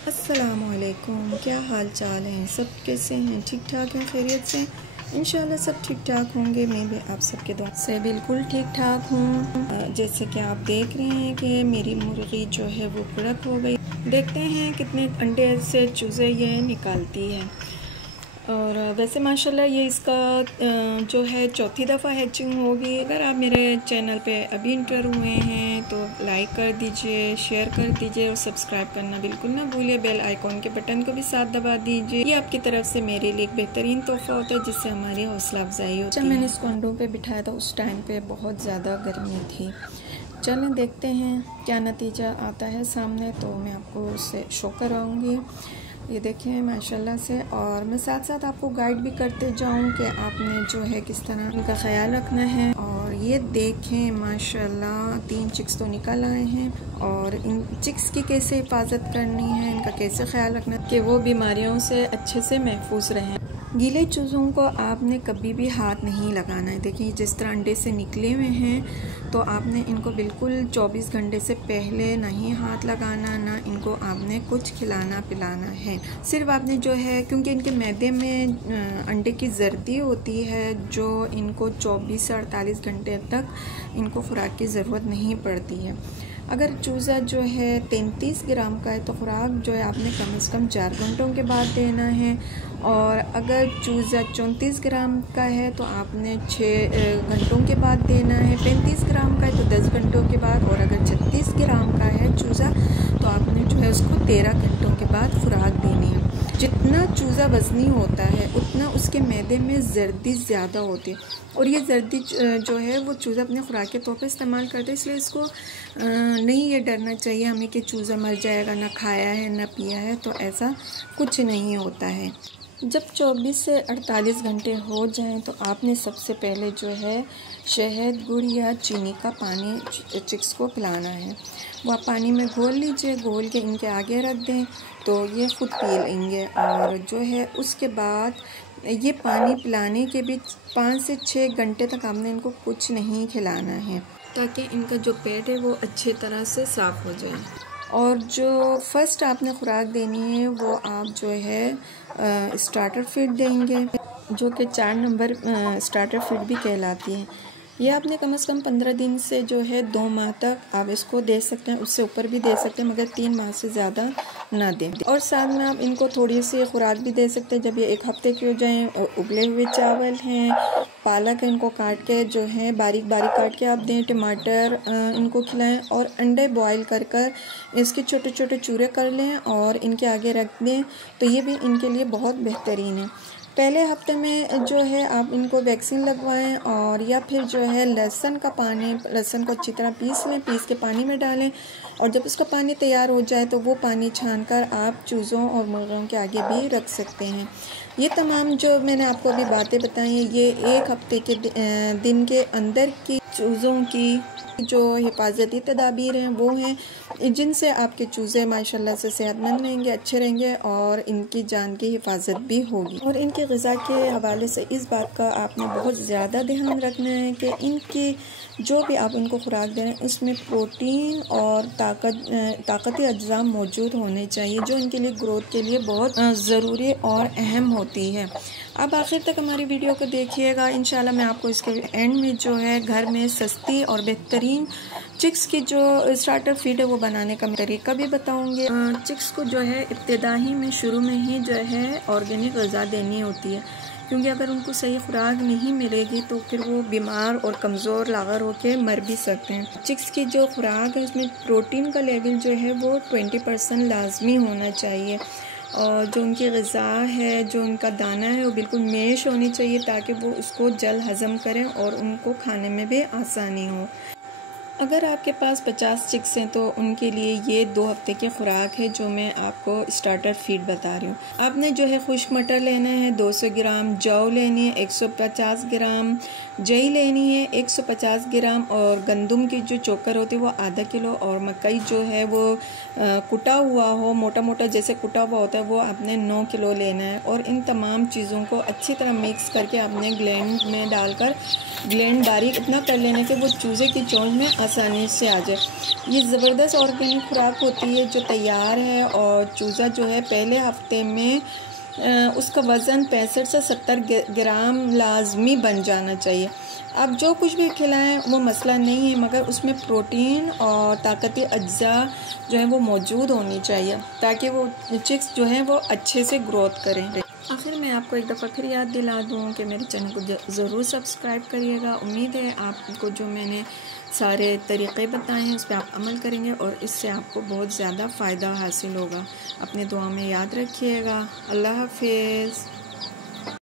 अस्सलामुअलैकुम, क्या हाल चाल हैं? सब कैसे हैं? ठीक ठाक हैं? खैरियत से? इंशाल्लाह सब ठीक ठाक होंगे। मैं भी आप सबके दुआ से बिल्कुल ठीक ठाक हूँ। जैसे कि आप देख रहे हैं कि मेरी मुर्गी जो है वो कड़क हो गई। देखते हैं कितने अंडे से चूज़े ये निकालती है। और वैसे माशाल्लाह ये इसका जो है चौथी दफ़ा हैचिंग होगी। अगर आप मेरे चैनल पे अभी इंटर हुए हैं तो लाइक कर दीजिए, शेयर कर दीजिए और सब्सक्राइब करना बिल्कुल ना भूलिए। बेल आइकॉन के बटन को भी साथ दबा दीजिए। ये आपकी तरफ से मेरे लिए एक बेहतरीन तोहफा होता है जिससे हमारी हौसला अफजाई होती है। जब मैंने इसको अंडों पर बिठाया था उस टाइम पर बहुत ज़्यादा गर्मी थी। चलें देखते हैं क्या नतीजा आता है सामने, तो मैं आपको उससे शो कराऊँगी। ये देखें माशाल्लाह से। और मैं साथ साथ आपको गाइड भी करते जाऊं कि आपने जो है किस तरह इनका ख्याल रखना है। और ये देखें माशाल्लाह 3 चिक्स तो निकल आए हैं। और इन चिक्स की कैसे हिफाजत करनी है, इनका कैसे ख्याल रखना है कि वो बीमारियों से अच्छे से महफूज रहें। गीले चूज़ों को आपने कभी भी हाथ नहीं लगाना है। देखिए जिस तरह अंडे से निकले हुए हैं तो आपने इनको बिल्कुल 24 घंटे से पहले नहीं हाथ लगाना, ना इनको आपने कुछ खिलाना पिलाना है। सिर्फ आपने जो है, क्योंकि इनके मैदे में अंडे की जर्दी होती है जो इनको 24 से 48 घंटे तक इनको खुराक की ज़रूरत नहीं पड़ती है। अगर चूज़ा जो है 33 ग्राम का है तो खुराक जो है आपने कम से कम 4 घंटों के बाद देना है। और अगर चूज़ा 34 ग्राम का है तो आपने 6 घंटों के बाद देना है। 35 ग्राम का है तो 10 घंटों के बाद। और अगर 36 ग्राम का है चूज़ा तो आपने जो है उसको 13 घंटों के बाद खुराक देनी है। जितना चूज़ा वज़नी होता है उतना उसके मैदे में जर्दी ज़्यादा होती है। और ये जर्दी जो है वो चूज़ा अपने खुराक के तौर पर इस्तेमाल करते हैं। इसलिए इसको नहीं ये डरना चाहिए हमें कि चूज़ा मर जाएगा, ना खाया है ना पिया है, तो ऐसा कुछ नहीं होता है। जब 24 से 48 घंटे हो जाएं तो आपने सबसे पहले जो है शहद, गुड़ या चीनी का पानी चिक्स को पिलाना है। वो आप पानी में घोल लीजिए, घोल के इनके आगे रख दें तो ये खुद पी लेंगे। और जो है उसके बाद ये पानी पिलाने के भी 5 से 6 घंटे तक आपने इनको कुछ नहीं खिलाना है ताकि इनका जो पेट है वो अच्छी तरह से साफ़ हो जाए। और जो फर्स्ट आपने खुराक देनी है वो आप जो है स्टार्टर फीड देंगे, जो कि 4 नंबर स्टार्टर फीड भी कहलाती है। ये आपने कम से कम 15 दिन से जो है 2 माह तक आप इसको दे सकते हैं, उससे ऊपर भी दे सकते हैं, मगर 3 माह से ज़्यादा ना दें। और साथ में आप इनको थोड़ी सी खुराक भी दे सकते हैं जब ये 1 हफ्ते के हो जाएं। और उबले हुए चावल हैं, पालक इनको काट के जो है बारीक बारीक काट के आप दें, टमाटर इनको खिलाएं। और अंडे बॉईल कर इसके छोटे छोटे चूरे कर लें और इनके आगे रख दें, तो ये भी इनके लिए बहुत बेहतरीन है। पहले हफ्ते में जो है आप इनको वैक्सीन लगवाएं। और या फिर जो है लहसुन का पानी, लहसुन को अच्छी तरह पीस लें, पीस के पानी में डालें। और जब उसका पानी तैयार हो जाए तो वो पानी छानकर आप चूज़ों और मुर्गों के आगे भी रख सकते हैं। ये तमाम जो मैंने आपको अभी बातें बताई हैं ये 1 हफ्ते के दिन के अंदर की चूज़ों की जो हिफाजती तदाबीर हैं वो हैं जिनसे आपके चूज़े माशाल्लाह से सेहतमंद रहेंगे, अच्छे रहेंगे और इनकी जान की हिफाजत भी होगी। और इनकी ग़िज़ा के हवाले से इस बात का आपने बहुत ज़्यादा ध्यान रखना है कि इनकी जो भी आप इनको खुराक दे रहे हैं उसमें प्रोटीन और ताकती अज्जा मौजूद होने चाहिए जो इनके लिए ग्रोथ के लिए बहुत ज़रूरी और अहम होती है। अब आखिर तक हमारी वीडियो को देखिएगा। इंशाल्लाह मैं आपको इसके एंड में जो है घर में सस्ती और बेहतरीन चिक्स की जो स्टार्टर फीड है वो बनाने का तरीका भी बताऊंगी। चिक्स को जो है इब्तिदाई में शुरू में ही जो है ऑर्गेनिक ग़िज़ा देनी होती है, क्योंकि अगर उनको सही खुराक नहीं मिलेगी तो फिर वो बीमार और कमज़ोर लागर होकर मर भी सकते हैं। चिक्स की जो खुराक है उसमें प्रोटीन का लेवल जो है वो 20% लाजमी होना चाहिए। और जो उनकी ग़िज़ा है, जो उनका दाना है वो बिल्कुल मैश होनी चाहिए ताकि वो उसको जल्द हज़म करें और उनको खाने में भी आसानी हो। अगर आपके पास 50 चिक्स हैं तो उनके लिए ये 2 हफ्ते की खुराक है जो मैं आपको स्टार्टर फीड बता रही हूँ। आपने जो है खुश्क मटर लेना है 200 ग्राम, जौ लेनी है 150 ग्राम, जई लेनी है 150 ग्राम, और गंदम की जो चोकर होती है वो आधा किलो, और मकई जो है वो कुटा हुआ हो, मोटा मोटा जैसे कुटा हुआ होता है वो आपने 9 किलो लेना है। और इन तमाम चीज़ों को अच्छी तरह मिक्स करके आपने ग्लैंड में डालकर ग्लैंड बारीक इतना कर लेना कि वो चूज़े की चोंच में आसानी से आ जाए। ये ज़बरदस्त ऑर्गेनिक खुराक होती है जो तैयार है, और चूज़ा जो है पहले हफ्ते में उसका वज़न 65 से 70 ग्राम लाजमी बन जाना चाहिए। आप जो कुछ भी खिलाएं वो मसला नहीं है, मगर उसमें प्रोटीन और ताकती अज्जा जो है वो मौजूद होनी चाहिए, ताकि वो चिक्स जो हैं वो अच्छे से ग्रोथ करें। आखिर मैं आपको एक दफ़ा फिर याद दिला दूँ कि मेरे चैनल को ज़रूर सब्सक्राइब करिएगा। उम्मीद है आपको जो मैंने सारे तरीक़े बताए हैं उस पर आप अमल करेंगे और इससे आपको बहुत ज़्यादा फ़ायदा हासिल होगा। अपने दुआ में याद रखिएगा। अल्लाह हाफ़िज़।